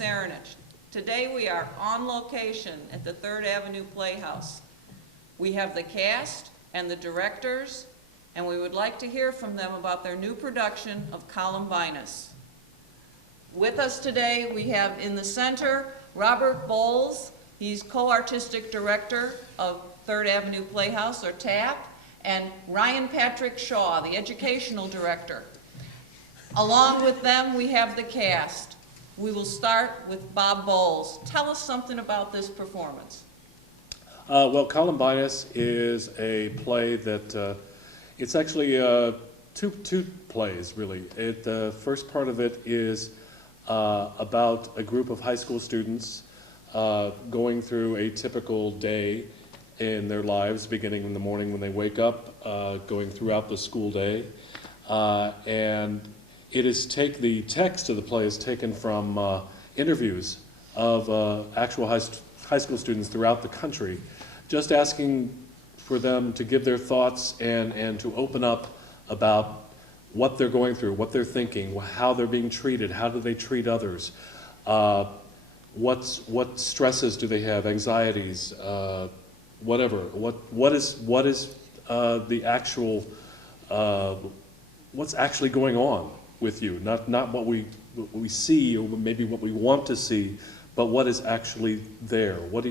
Saranich. Today we are on location at the 3rd Avenue Playhouse. We have the cast and the directors, and we would like to hear from them about their new production of Columbinus. With us today we have in the center Robert Bowles. He's co-artistic director of 3rd Avenue Playhouse, or TAP, and Ryan Patrick Shaw, the educational director. Along with them, we have the cast. We will start with Bob Bowles. Tell us something about this performance. Well, Columbinus is a play that, it's actually two plays, really. The first part of it is about a group of high school students going through a typical day in their lives, beginning in the morning when they wake up, going throughout the school day. And it is the text of the play is taken from interviews of actual high school students throughout the country, just asking for them to give their thoughts and to open up about what they're going through, what they're thinking, how they're being treated, how do they treat others, what stresses do they have, anxieties, whatever. What is the actual what's actually going on with you? Not what we see or maybe what we want to see, but what is actually there. What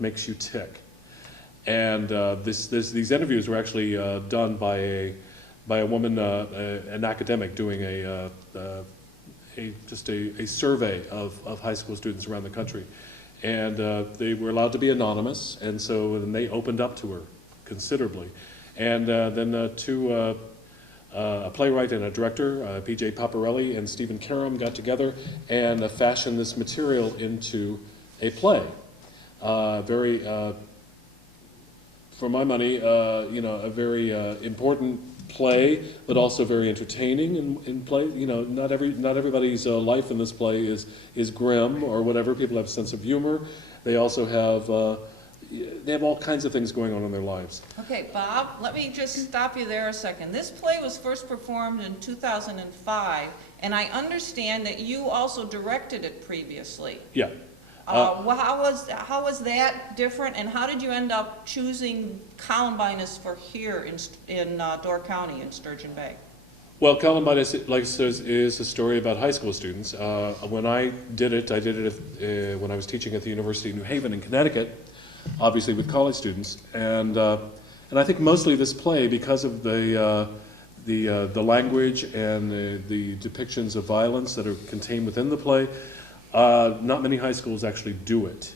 makes you tick? And these interviews were actually done by a woman, an academic, doing just a survey of high school students around the country. And they were allowed to be anonymous, and so they opened up to her considerably. And then a playwright and a director, P.J. Paparelli and Stephen Karam, got together and fashioned this material into a play. Very, for my money, a very important play, but also very entertaining in play. Not everybody's life in this play is grim or whatever. People have a sense of humor. They also have they have all kinds of things going on in their lives. Okay, Bob, let me just stop you there a second. This play was first performed in 2005, and I understand that you also directed it previously. Yeah. Well, how was that different, and how did you end up choosing Columbinus for here in Door County in Sturgeon Bay? Well, Columbinus, like it says, is a story about high school students. When I did it when I was teaching at the University of New Haven in Connecticut, obviously with college students, and I think mostly this play, because of the language and the depictions of violence that are contained within the play. Not many high schools actually do it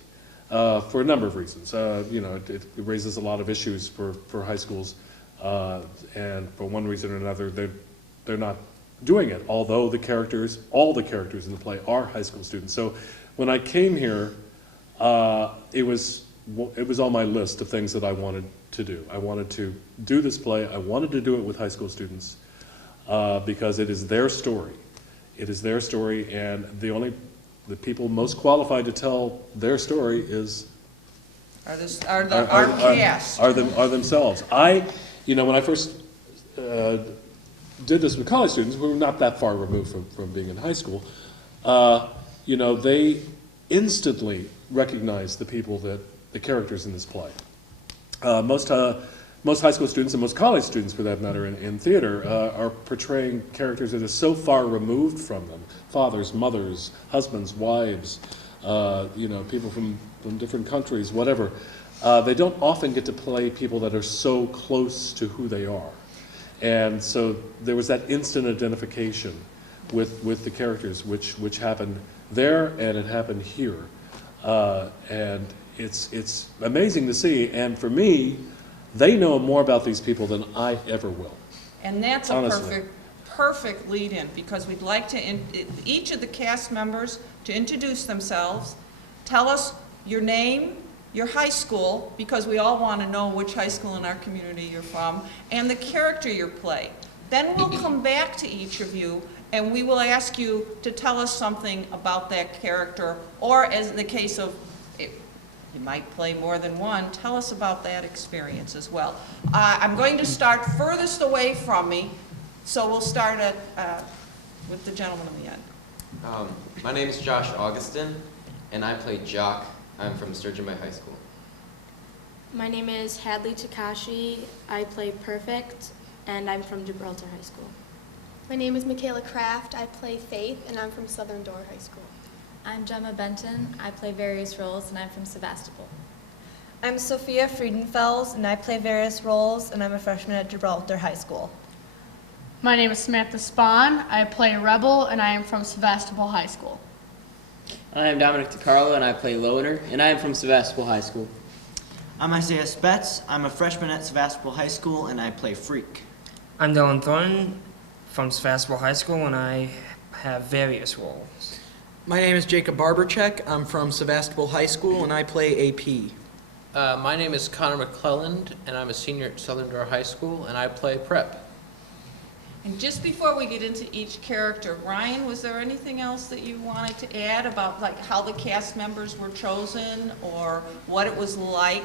for a number of reasons. It raises a lot of issues for high schools, and for one reason or another, they're not doing it. Although all the characters in the play are high school students. So when I came here, it was on my list of things that I wanted to do. I wanted to do this play. I wanted to do it with high school students because it is their story. It is their story, and the people most qualified to tell their story are cast. Are themselves. When I first did this with college students, we were not that far removed from being in high school. They instantly recognized the characters in this play. Most high school students and most college students, for that matter, in theater, are portraying characters that are so far removed from them. Fathers, mothers, husbands, wives, people from different countries, whatever. They don't often get to play people that are so close to who they are. And so there was that instant identification with the characters, which happened there and it happened here. And it's amazing to see, and for me, they know more about these people than I ever will. And that's honestly. A perfect lead-in, because we'd like to each of the cast members to introduce themselves, tell us your name, your high school, because we all want to know which high school in our community you're from, and the character you play. Then we'll come back to each of you and we will ask you to tell us something about that character, or as in the case of, you might play more than one, tell us about that experience as well. I'm going to start furthest away from me, so we'll start with the gentleman in the end. My name is Josh Augustin, and I play Jock. I'm from Sturgeon Bay High School. My name is Hadley Takashi. I play Perfect, and I'm from Gibraltar High School. My name is Michaela Kraft. I play Faith, and I'm from Southern Door High School. I'm Gemma Benton. I play various roles, and I'm from Sebastopol. I'm Sophia Friedenfels, and I play various roles, and I'm a freshman at Gibraltar High School. My name is Samantha Spahn. I play Rebel, and I am from Sebastopol High School. I am Dominic DiCarlo, and I play Loner, and I am from Sebastopol High School. I'm Isaiah Spetz. I'm a freshman at Sebastopol High School, and I play Freak. I'm Dylan Thornton from Sebastopol High School, and I have various roles. My name is Jacob Barberchek. I'm from Sebastopol High School, and I play AP. My name is Connor McClelland, and I'm a senior at Southern Door High School, and I play Prep. And just before we get into each character, Ryan, was there anything else that you wanted to add about like how the cast members were chosen or what it was like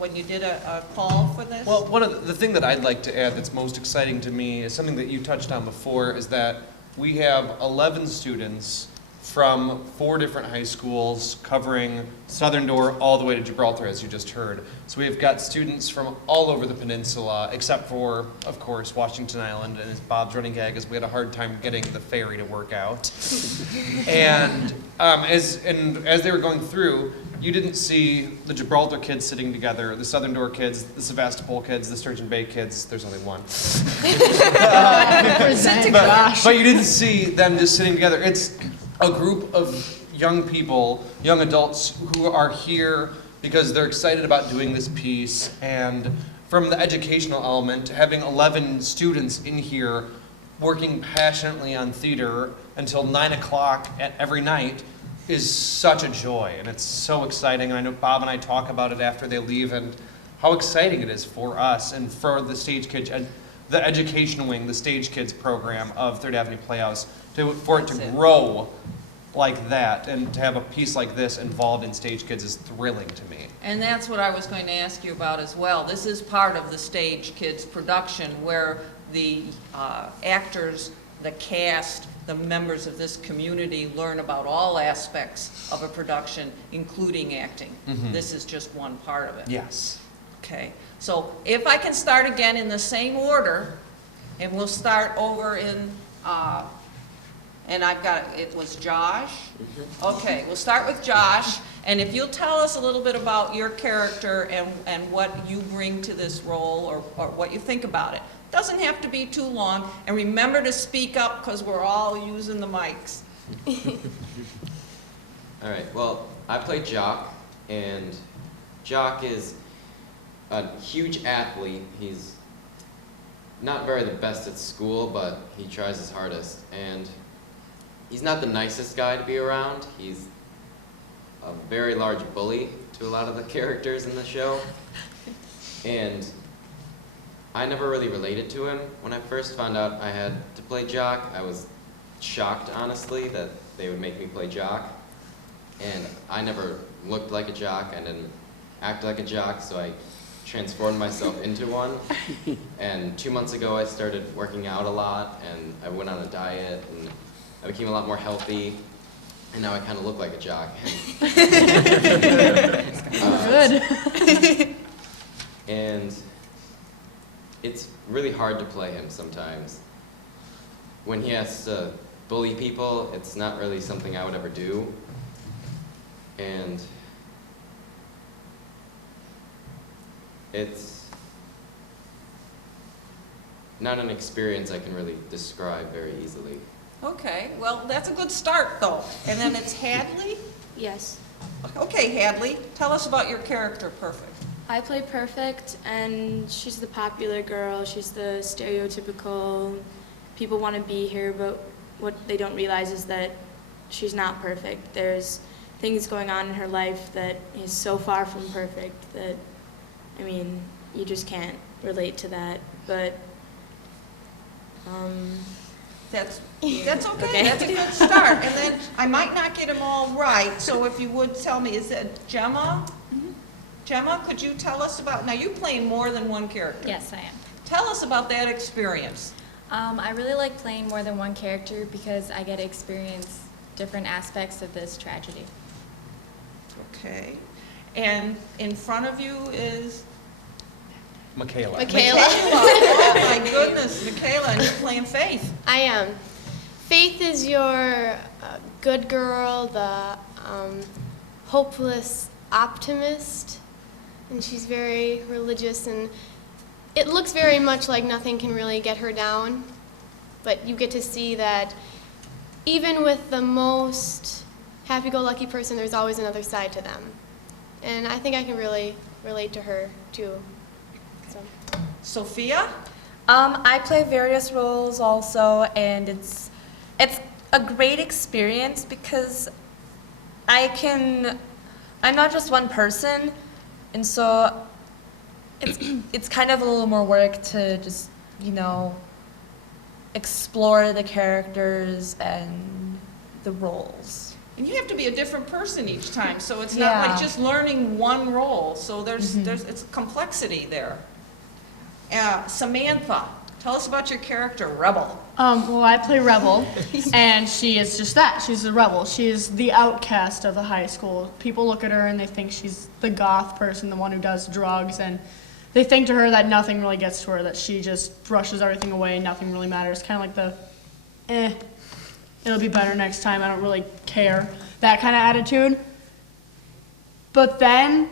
when you did a call for this? Well, one of the thing that I'd like to add that's most exciting to me is something that you touched on before, is that we have 11 students from 4 different high schools covering Southern Door all the way to Gibraltar, as you just heard. So we've got students from all over the peninsula, except for, of course, Washington Island, and Bob's running gag is we had a hard time getting the ferry to work out. And as they were going through, you didn't see the Gibraltar kids sitting together, the Southern Door kids, the Sebastopol kids, the Sturgeon Bay kids. There's only one. But you didn't see them just sitting together. It's a group of young people, young adults who are here because they're excited about doing this piece. And from the educational element, having 11 students in here working passionately on theater until 9 o'clock every night is such a joy, and it's so exciting. And I know Bob and I talk about it after they leave and how exciting it is for us and for the Stage Kids and the education wing, the Stage Kids program of Third Avenue Playhouse, for it to grow like that and to have a piece like this involved in Stage Kids is thrilling to me. And that's what I was going to ask you about as well. This is part of the Stage Kids production where the actors, the cast, the members of this community learn about all aspects of a production, including acting. Mm-hmm. This is just one part of it. Yes. Okay, so if I can start again in the same order, and we'll start over in, and I've got, it was Josh? Okay, we'll start with Josh, and if you'll tell us a little bit about your character and what you bring to this role or what you think about it. Doesn't have to be too long, and remember to speak up because we're all using the mics. All right, well, I play Jock, and Jock is a huge athlete. He's not very the best at school, but he tries his hardest. And he's not the nicest guy to be around. He's a very large bully to a lot of the characters in the show. And I never really related to him. When I first found out I had to play Jock, I was shocked, honestly, that they would make me play Jock. And I never looked like a jock, I didn't act like a jock, so I transformed myself into one. And 2 months ago I started working out a lot, and I went on a diet, and I became a lot more healthy, and now I kind of look like a jock. Good. And it's really hard to play him sometimes. When he has to bully people, it's not really something I would ever do. And it's not an experience I can really describe very easily. Okay, well, that's a good start, though. And then it's Hadley? Yes. Okay, Hadley, tell us about your character, Perfect. I play Perfect, and she's the popular girl. She's the stereotypical, people want to be here, but what they don't realize is that she's not perfect. There's things going on in her life that is so far from perfect that, I mean, you just can't relate to that. But, That's okay. That's a good start. And then I might not get them all right, so if you would tell me, is that Gemma? Mm-hmm. Gemma, could you tell us about, now you play more than one character. Yes, I am. Tell us about that experience. I really like playing more than one character because I get to experience different aspects of this tragedy. Okay. And in front of you is Michaela. Michaela. Oh my goodness, Michaela, and you're playing Faith. I am. Faith is your good girl, the hopeless optimist, and she's very religious, and it looks very much like nothing can really get her down, but you get to see that even with the most happy-go-lucky person, there's always another side to them. And I think I can really relate to her, too. So. Sophia? I play various roles also, and it's a great experience because I'm not just one person, and so it's kind of a little more work to just, explore the characters and the roles. And you have to be a different person each time, so it's not like just learning one role. So it's complexity there. Samantha, tell us about your character, Rebel. Well, I play Rebel, and she is just that. She's a rebel. She is the outcast of the high school. People look at her and they think she's the goth person, the one who does drugs, and they think to her that nothing really gets to her, that she just brushes everything away, nothing really matters. Kind of like the, it'll be better next time, I don't really care, that kind of attitude. But then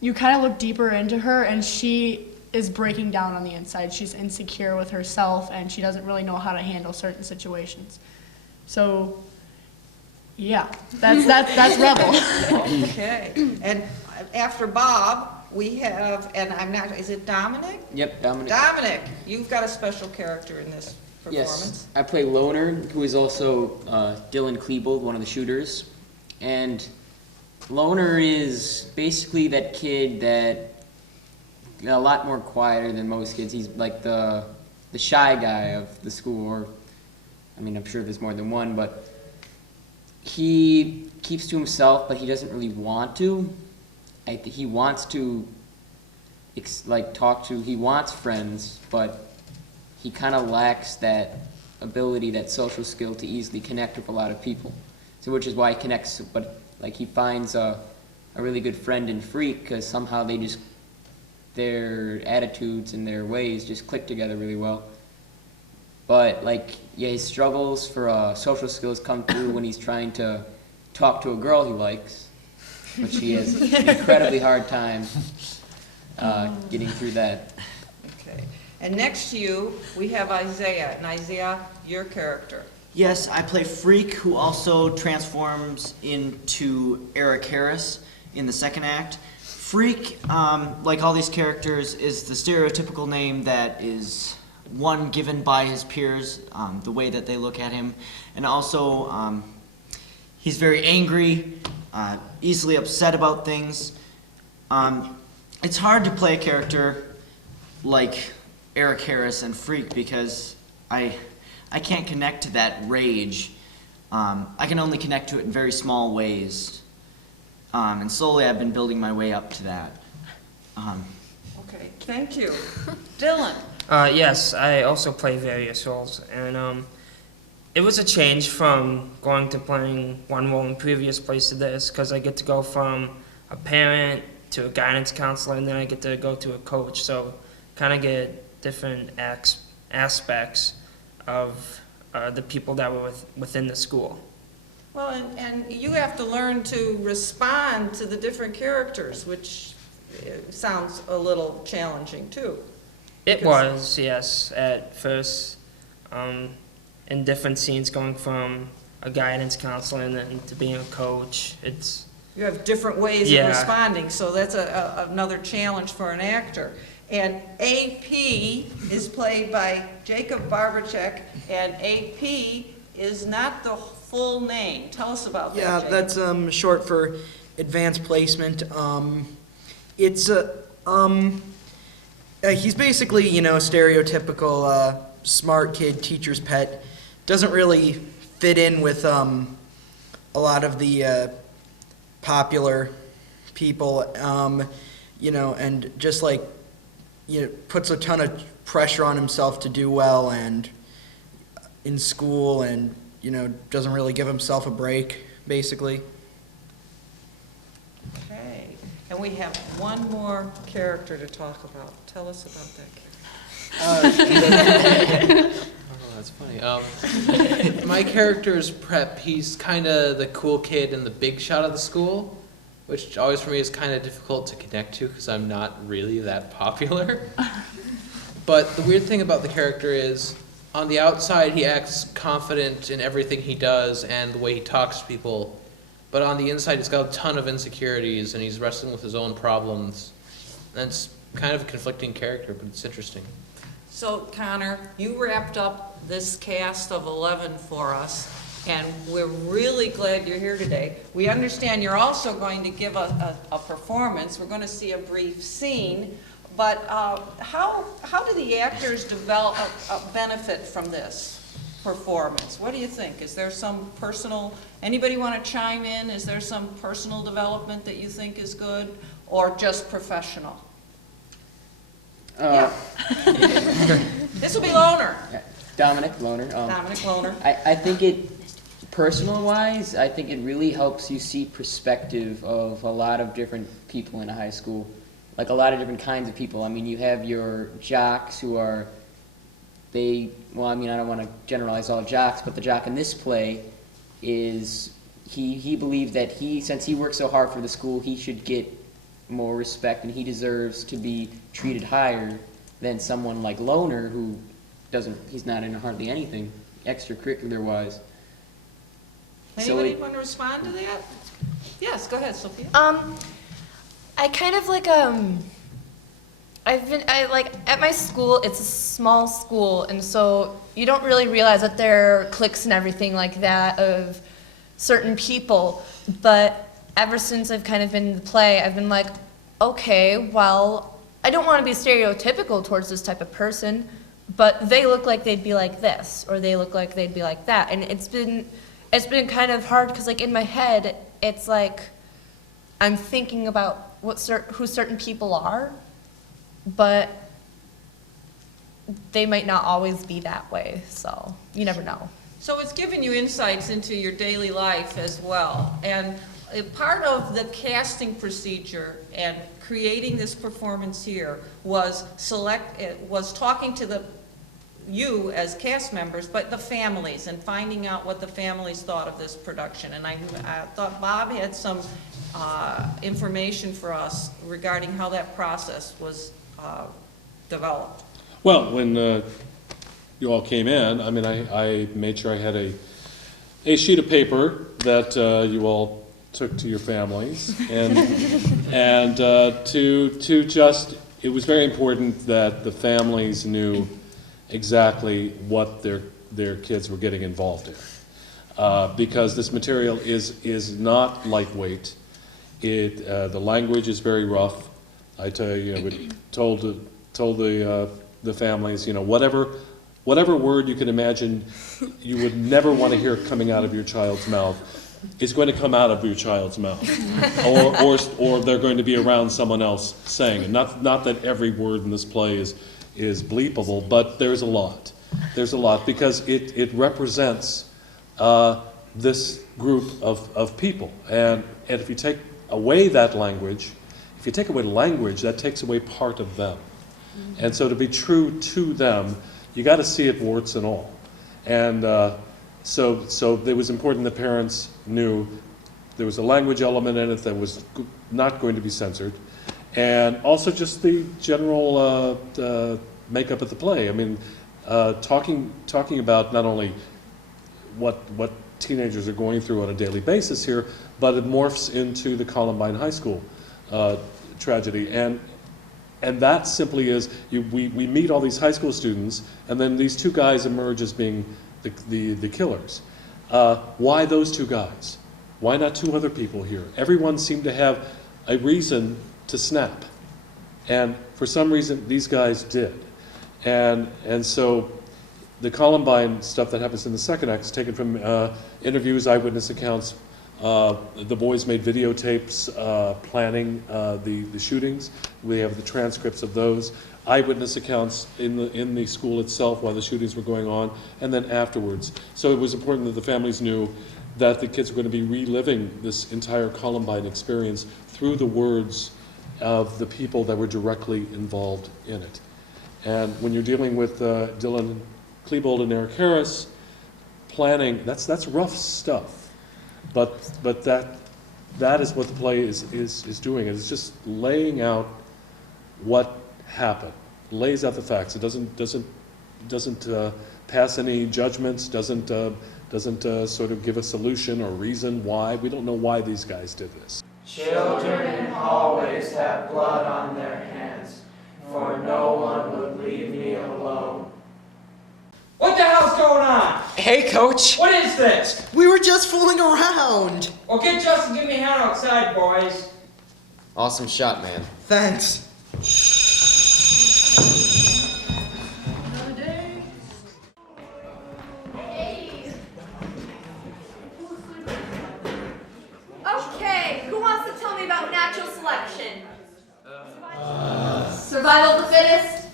you kind of look deeper into her, and she is breaking down on the inside. She's insecure with herself, and she doesn't really know how to handle certain situations. So, yeah, that's Rebel. Okay. And after Bob, we have, is it Dominic? Yep, Dominic. Dominic, you've got a special character in this performance. Yes, I play Loner, who is also Dylan Klebold, one of the shooters. And Loner is basically that kid that a lot more quieter than most kids. He's like the shy guy of the school, or I'm sure there's more than one, but he keeps to himself, but he doesn't really want to. He wants to he wants friends, but he kind of lacks that ability, that social skill to easily connect with a lot of people. So which is why he connects, but he finds a really good friend in Freak, because somehow their attitudes and their ways just click together really well. But his struggles for social skills come through when he's trying to talk to a girl he likes, but she has an incredibly hard time getting through that. Okay. And next to you, we have Isaiah. And Isaiah, your character. Yes, I play Freak, who also transforms into Eric Harris in the second act. Freak, like all these characters, is the stereotypical name that is one given by his peers, the way that they look at him. And also, he's very angry, easily upset about things. It's hard to play a character like Eric Harris and Freak because I can't connect to that rage. I can only connect to it in very small ways. And slowly I've been building my way up to that. Okay, thank you. Dylan. Yes, I also play various roles, and it was a change from going to playing one role in previous plays to this, because I get to go from a parent to a guidance counselor, and then I get to go to a coach, so kind of get different aspects of the people that were within the school. Well, and you have to learn to respond to the different characters, which sounds a little challenging too. It was, yes, at first, in different scenes, going from a guidance counselor and then to being a coach. You have different ways of responding, so that's another challenge for an actor. And AP is played by Jacob Barbacek, and AP is not the full name. Tell us about that, Jacob. That's short for advanced placement. He's basically, stereotypical smart kid, teacher's pet. Doesn't really fit in with a lot of the popular people, and just puts a ton of pressure on himself to do well, and in school and, doesn't really give himself a break, basically. Okay, and we have one more character to talk about. Tell us about that character. Oh, that's funny. My character is Prep. He's kind of the cool kid and the big shot of the school, which always for me is kind of difficult to connect to because I'm not really that popular. But the weird thing about the character is, on the outside he acts confident in everything he does and the way he talks to people, but on the inside he's got a ton of insecurities and he's wrestling with his own problems. And it's kind of a conflicting character, but it's interesting. So Connor, you wrapped up this cast of 11 for us, and we're really glad you're here today. We understand you're also going to give a performance. We're going to see a brief scene, but how do the actors develop benefit from this performance? What do you think? Is there some personal, anybody want to chime in? Is there some personal development that you think is good, or just professional? This will be Loner. Dominic Loner. Dominic Loner. I think it, personal-wise, I think it really helps you see perspective of a lot of different people in a high school, like a lot of different kinds of people. I mean, you have your jocks who are, I don't want to generalize all jocks, but the jock in this play is, he believed that since he worked so hard for the school, he should get more respect and he deserves to be treated higher than someone like Loner who he's not in hardly anything extracurricular-wise. Anybody want to respond to that? Yes, go ahead, Sophia. I kind of like, at my school, it's a small school, and so you don't really realize that there are cliques and everything like that of certain people, but ever since I've kind of been in the play, I've been like, okay, well, I don't want to be stereotypical towards this type of person, but they look like they'd be like this, or they look like they'd be like that, and it's been kind of hard, because like in my head, it's like I'm thinking about who certain people are, but they might not always be that way, so you never know. So it's given you insights into your daily life as well. And a part of the casting procedure and creating this performance here was talking to you as cast members, but the families, and finding out what the families thought of this production. And I thought Bob had some information for us regarding how that process was developed. Well, when you all came in, I mean, I made sure I had a sheet of paper that you all took to your families, and it was very important that the families knew exactly what their kids were getting involved in, because this material is not lightweight. The language is very rough. I tell you, we told the families, whatever word you can imagine you would never want to hear coming out of your child's mouth is going to come out of your child's mouth, or they're going to be around someone else saying it. Not that every word in this play is bleepable, but there's a lot. There's a lot, because it represents this group of people, and if you take away that language, if you take away the language, that takes away part of them. And so to be true to them, you got to see it warts and all. And so it was important that parents knew there was a language element in it that was not going to be censored, and also just the general makeup of the play. I mean, talking about not only what teenagers are going through on a daily basis here, but it morphs into the Columbine High School tragedy. And that simply is, we meet all these high school students, and then these two guys emerge as being the killers. Why those two guys? Why not two other people here? Everyone seemed to have a reason to snap. And for some reason, these guys did. And so the Columbine stuff that happens in the second act is taken from interviews, eyewitness accounts. The boys made videotapes planning the shootings. We have the transcripts of those. eyewitness accounts in the school itself while the shootings were going on, and then afterwards. So it was important that the families knew that the kids were going to be reliving this entire Columbine experience through the words of the people that were directly involved in it. And when you're dealing with Dylan Klebold and Eric Harris, planning, that's rough stuff. But that is what the play is doing. It's just laying out what happened, lays out the facts. It doesn't pass any judgments, doesn't sort of give a solution or reason why. We don't know why these guys did this. Children in hallways have blood on their hands, for no one would leave me alone. What the hell's going on? Hey, Coach. What is this? We were just fooling around. Well, get Justin, give me a hand outside, boys. Awesome shot, man. Thanks. Okay, who wants to tell me about natural selection? Survival of the fittest?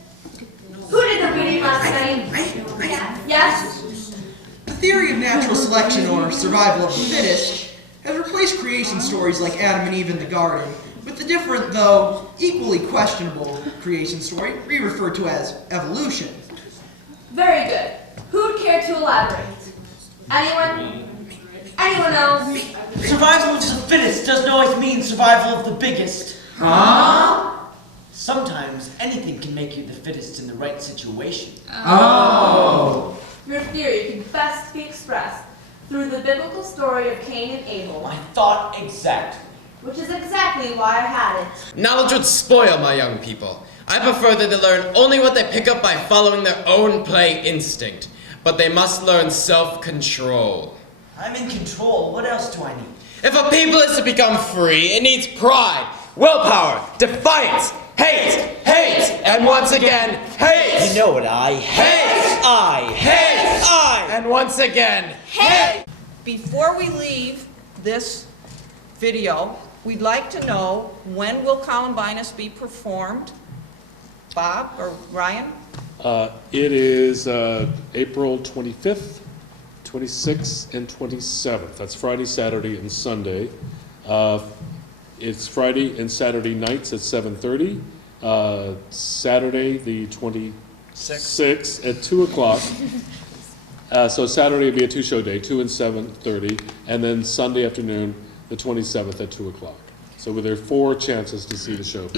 Who did the reading last night? Yes? The theory of natural selection, or survival of the fittest, has replaced creation stories like Adam and Eve in the garden with the different, though equally questionable, creation story we refer to as evolution. Very good. Who'd care to elaborate? Anyone? Anyone else? Survival of the fittest doesn't always mean survival of the biggest. Huh? Sometimes anything can make you the fittest in the right situation. Oh. Your theory can best be expressed through the biblical story of Cain and Abel, I thought exactly. which is exactly why I had it. Knowledge would spoil my young people. I prefer that they learn only what they pick up by following their own play instinct. But they must learn self-control. I'm in control. What else do I need? If a people is to become free, it needs pride, willpower, defiance, hate, and once again, hate. You know what I hate. I. And once again, hate. Before we leave this video, we'd like to know, when will Columbinus be performed? Bob or Ryan? It is April 25th, 26th, and 27th. That's Friday, Saturday, and Sunday. It's Friday and Saturday nights at 7:30. Saturday, the 26th, at 2 o'clock. So Saturday will be a two-show day, 2 and 7:30, and then Sunday afternoon, the 27th, at 2 o'clock. So there are 4 chances to see the show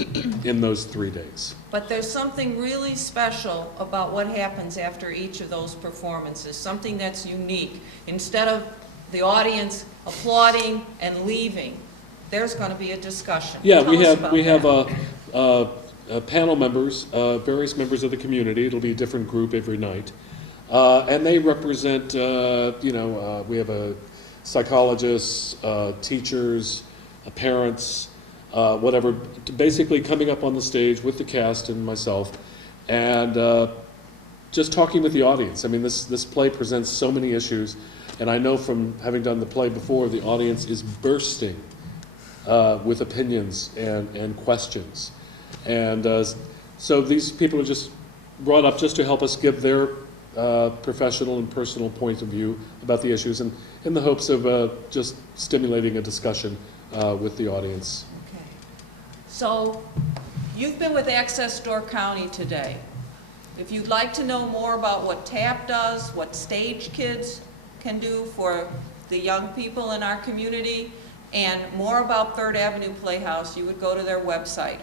in those 3 days. But there's something really special about what happens after each of those performances, something that's unique. Instead of the audience applauding and leaving, there's going to be a discussion. Yeah, Tell we us have about that. panel members, various members of the community. It'll be a different group every night, and they represent. We have a psychologists, teachers, parents, whatever. Basically, coming up on the stage with the cast and myself, and just talking with the audience. I mean, this play presents so many issues, and I know from having done the play before, the audience is bursting with opinions and questions. And so these people are just brought up just to help us give their professional and personal point of view about the issues, and in the hopes of just stimulating a discussion with the audience. Okay. So you've been with Access Door County today. If you'd like to know more about what TAP does, what Stage Kids can do for the young people in our community, and more about Third Avenue Playhouse, you would go to their website.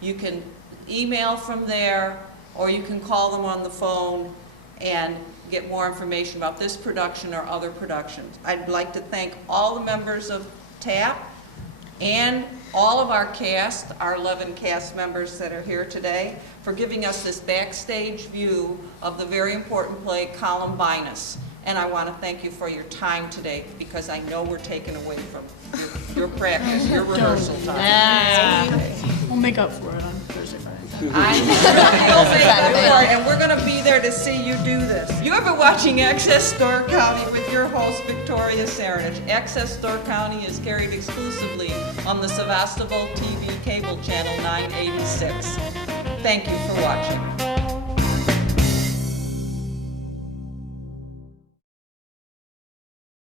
You can email from there, or you can call them on the phone and get more information about this production or other productions. I'd like to thank all the members of TAP and all of our cast, our 11 cast members that are here today, for giving us this backstage view of the very important play Columbinus. And I want to thank you for your time today, because I know we're taken away from your practice, your rehearsal time. Yeah. We'll make up for it on Thursday, Friday. I'm sure you'll make up for it, and we're going to be there to see you do this. You have been watching Access Door County with your host, Victoria Saranich. Access Door County is carried exclusively on the Sevastopol TV cable channel 986. Thank you for watching.